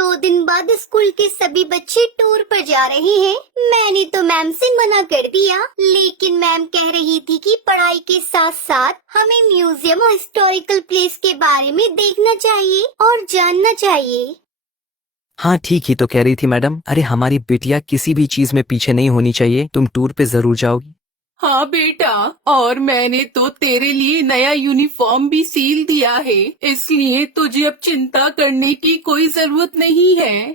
2 दिन बाद स्कूल के सभी बच्चे टूर पर जा रहे हैं। मैंने तो मैम से मना कर दिया, लेकिन मैम कह रही थी कि पढ़ाई के साथ साथ हमें म्यूजियम और हिस्टोरिकल प्लेस के बारे में देखना चाहिए और जानना चाहिए। हाँ ठीक ही तो कह रही थी मैडम। अरे हमारी बिटिया किसी भी चीज में पीछे नहीं होनी चाहिए। तुम टूर पे जरूर जाओगी। हाँ बेटा, और मैंने तो तेरे लिए नया यूनिफॉर्म भी सील दिया है, इसलिए तुझे अब चिंता करने की कोई जरूरत नहीं है।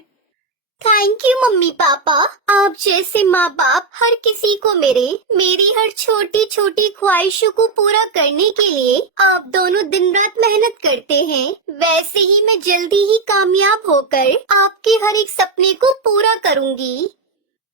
Thank you mummy papa. आप जैसे माँ बाप हर किसी को मेरी हर छोटी छोटी ख्वाहिशों को पूरा करने के लिए आप दोनों दिन रात मेहनत करते हैं। वैसे ही मैं जल्दी ही कामयाब होकर आपके हर एक सपने को पूरा करूँगी।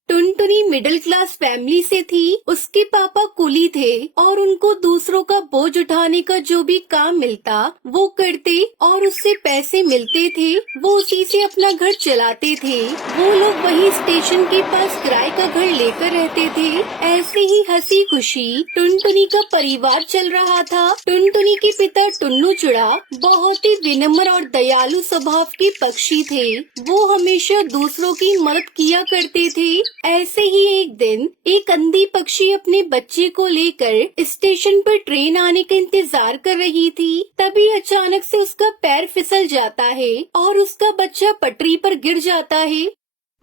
टुनटुनी मिडिल क्लास फैमिली से थी। उसके पापा कुली थे और उनको दूसरों का बोझ उठाने का जो भी काम मिलता वो करते और उससे पैसे मिलते थे, वो उसी से अपना घर चलाते थे। वो लोग वही स्टेशन के पास किराए का घर लेकर रहते थे। ऐसे ही हंसी खुशी टुनटुनी का परिवार चल रहा था। टुनटुनी के पिता टुन्नू चुड़ा बहुत ही विनम्र और दयालु स्वभाव के पक्षी थे। वो हमेशा दूसरों की मदद किया करते थे। ऐसे ही एक दिन एक अंधी पक्षी अपने बच्चे को लेकर स्टेशन पर ट्रेन आने का इंतजार कर रही थी। तभी अचानक से उसका पैर फिसल जाता है और उसका बच्चा पटरी पर गिर जाता है।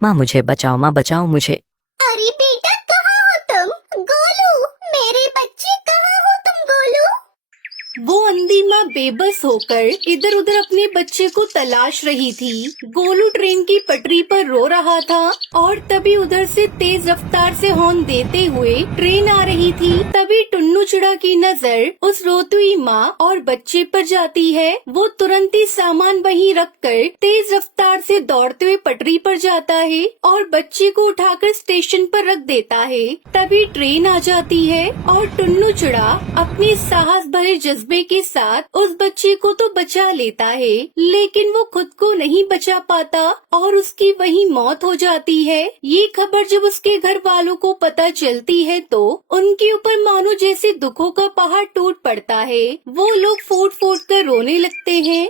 माँ मुझे बचाओ, माँ बचाओ मुझे। अरे बेटा, कहाँ हो तुम? गोलू, मेरे बच्चे कहाँ हो तुम? गोलू। वो अंधी माँ बेबस होकर इधर उधर अपने बच्चे को तलाश रही थी। गोलू ट्रेन की पटरी पर रो रहा था और तभी उधर से तेज रफ्तार से हॉर्न देते हुए ट्रेन आ रही थी। तभी टुन्नू चिड़ा की नजर उस रोती हुई माँ और बच्चे पर जाती है। वो तुरंत ही सामान वहीं रखकर तेज रफ्तार से दौड़ते हुए पटरी पर जाता है और बच्चे को उठाकर स्टेशन पर रख देता है। तभी ट्रेन आ जाती है और टुन्नू चिड़ा अपने साहस भरे जज्बे के साथ उस बच्चे को तो बचा लेता है, लेकिन वो खुद को नहीं बचा पाता और उसकी वहीं मौत हो जाती है। ये खबर जब उसके घर वालों को पता चलती है तो उनके ऊपर मानो जैसे दुखों का पहाड़ टूट पड़ता है। वो लोग फूट फूट कर रोने लगते हैं।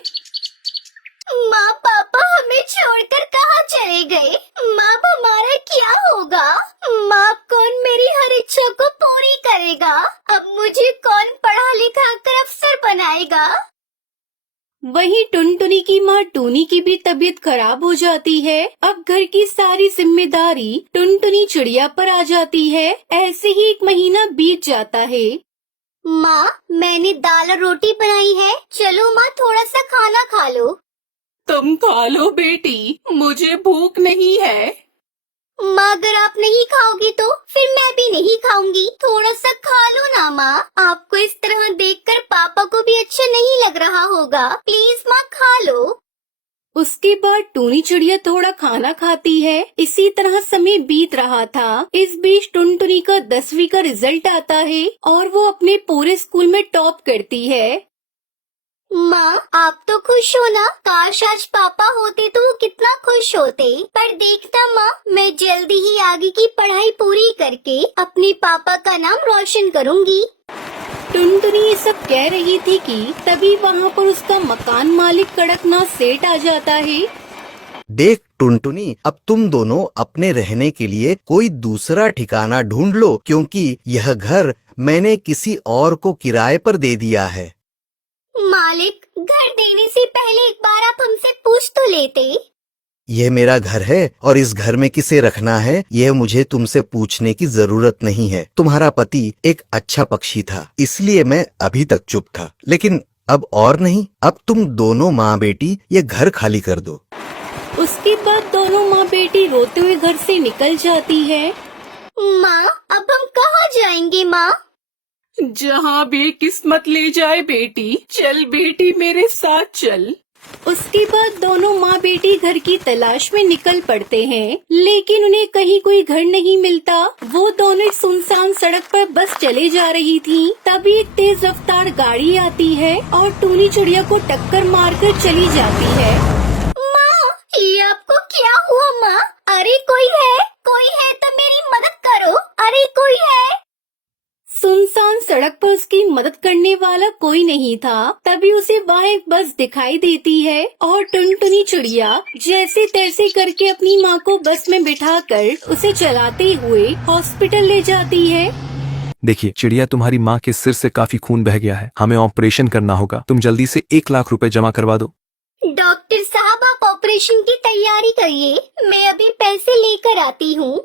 माँ पापा हमें छोड़कर कहाँ चले गए? माँ हमारा क्या होगा? माँ कौन मेरी हर इच्छा को पूरी करेगा? अब मुझे कौन पढ़ा लिखा कर अफसर बनाएगा? वहीं टुनटुनी की माँ टूनी की भी तबीयत खराब हो जाती है। अब घर की सारी जिम्मेदारी टुनटुनी चिड़िया पर आ जाती है। ऐसे ही 1 महीना बीत जाता है। माँ, मैंने दाल और रोटी बनाई है, चलो माँ थोड़ा सा खाना खा लो। तुम खा लो बेटी, मुझे भूख नहीं है। माँ अगर आप नहीं खाओगी तो फिर मैं भी नहीं खाऊंगी। थोड़ा सा खा लो ना माँ। आपको इस तरह देखकर पापा को भी अच्छा नहीं लग रहा होगा। प्लीज माँ खा लो। उसके बाद टूनी चिड़िया थोड़ा खाना खाती है। इसी तरह समय बीत रहा था। इस बीच टुनटुनी का 10वीं का रिजल्ट आता है और वो अपने पूरे स्कूल में टॉप करती है। माँ आप तो खुश हो ना? काश आज पापा होते तो वो कितना खुश होते। पर देखना माँ, मैं जल्दी ही आगे की पढ़ाई पूरी करके अपने पापा का नाम रोशन करूँगी। टुनटुनी ये सब कह रही थी कि तभी वहाँ पर उसका मकान मालिक कड़कनाथ सेठ आ जाता है। देख टुनटुनी, अब तुम दोनों अपने रहने के लिए कोई दूसरा ठिकाना ढूंढ लो, क्योंकि यह घर मैंने किसी और को किराए पर दे दिया है। मालिक, घर देने से पहले एक बार आप हमसे पूछ तो लेते। यह मेरा घर है और इस घर में किसे रखना है यह मुझे तुमसे पूछने की जरूरत नहीं है। तुम्हारा पति एक अच्छा पक्षी था, इसलिए मैं अभी तक चुप था, लेकिन अब और नहीं। अब तुम दोनों माँ बेटी ये घर खाली कर दो। उसके बाद दोनों माँ बेटी रोते हुए घर से निकल जाती है। माँ अब हम कहाँ जाएंगे माँ? जहाँ भी किस्मत ले जाए बेटी। चल बेटी मेरे साथ चल। उसके बाद दोनों माँ बेटी घर की तलाश में निकल पड़ते हैं, लेकिन उन्हें कहीं कोई घर नहीं मिलता। वो दोनों एक सुनसान सड़क पर बस चले जा रही थी। तभी एक तेज रफ्तार गाड़ी आती है और टूनी चिड़िया को टक्कर मारकर चली जाती है। माँ, ये आपको क्या हुआ माँ? अरे कोई है तो मेरी मदद करो। अरे कोई है। सुनसान सड़क पर उसकी मदद करने वाला कोई नहीं था। तभी उसे वहाँ एक बस दिखाई देती है और टुनटुनी चिड़िया जैसे तैसे करके अपनी माँ को बस में बिठाकर उसे चलाते हुए हॉस्पिटल ले जाती है। देखिए चिड़िया, तुम्हारी माँ के सिर से काफी खून बह गया है, हमें ऑपरेशन करना होगा। तुम जल्दी से 1 लाख रुपए जमा करवा दो। डॉक्टर साहब, आप ऑपरेशन की तैयारी करिए, मैं अभी पैसे लेकर आती हूँ।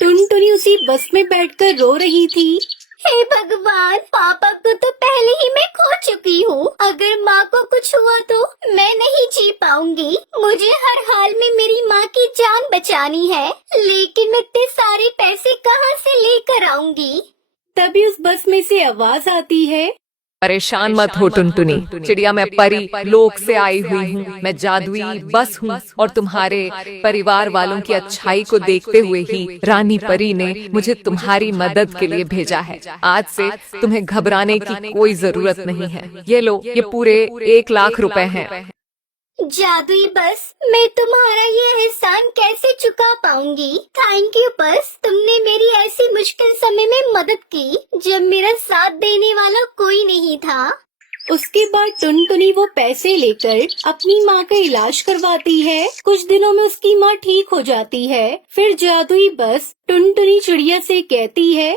टुनटुनी उसी बस में बैठकर रो रही थी। हे भगवान, पापा को तो पहले ही मैं खो चुकी हूँ। अगर माँ को कुछ हुआ तो मैं नहीं जी पाऊंगी। मुझे हर हाल में मेरी माँ की जान बचानी है, लेकिन मैं इतने सारे पैसे कहाँ से लेकर आऊंगी? तभी उस बस में से आवाज आती है, परेशान मत हो टुनटुनी चिड़िया, मैं परी लोक से आई हुई हूँ। मैं जादुई बस हूँ और तुम्हारे परिवार वालों की अच्छाई को देखते हुए ही रानी परी ने मुझे तुम्हारी मदद के लिए भेजा है। आज से तुम्हें घबराने की कोई जरूरत नहीं है। ये लो, ये पूरे 1 लाख रुपए हैं। जादुई बस, मैं तुम्हारा ये एहसान कैसे चुका पाऊंगी? थैंक यू बस, तुमने मेरी ऐसी मुश्किल समय में मदद की जब मेरा साथ देने वाला कोई नहीं था। उसके बाद टुनटुनी वो पैसे लेकर अपनी माँ का इलाज करवाती है। कुछ दिनों में उसकी माँ ठीक हो जाती है। फिर जादुई बस टुनटुनी चिड़िया से कहती है,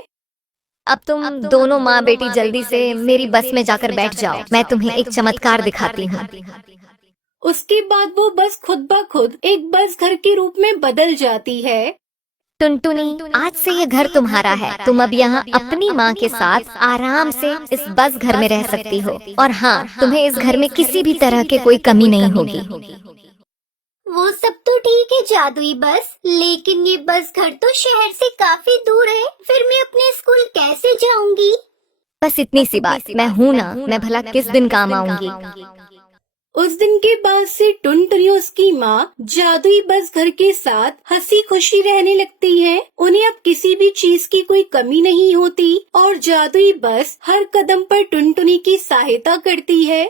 अब तुम दोनों माँ बेटी जल्दी से मेरी बस में जाकर बैठ जाओ, मैं तुम्हें एक चमत्कार दिखाती हूँ। उसके बाद वो बस खुद ब खुद एक बस घर के रूप में बदल जाती है। टुनटुनी, आज से ये घर तुम्हारा है। तुम अब यहाँ अपनी माँ के साथ आराम से इस बस घर में रह सकती हो। और हाँ, तुम्हें इस घर में किसी भी तरह की कोई कमी नहीं होगी। वो सब तो ठीक है जादुई बस, लेकिन ये बस घर तो शहर से काफी दूर है। फिर मैं अपने स्कूल कैसे जाऊंगी? बस इतनी सी बात, मैं हूँ ना, मैं भला किस दिन काम आऊंगी। उस दिन के बाद से टुनटुनी और उसकी माँ जादुई बस घर के साथ हंसी खुशी रहने लगती हैं। उन्हें अब किसी भी चीज की कोई कमी नहीं होती और जादुई बस हर कदम पर टुनटुनी की सहायता करती है।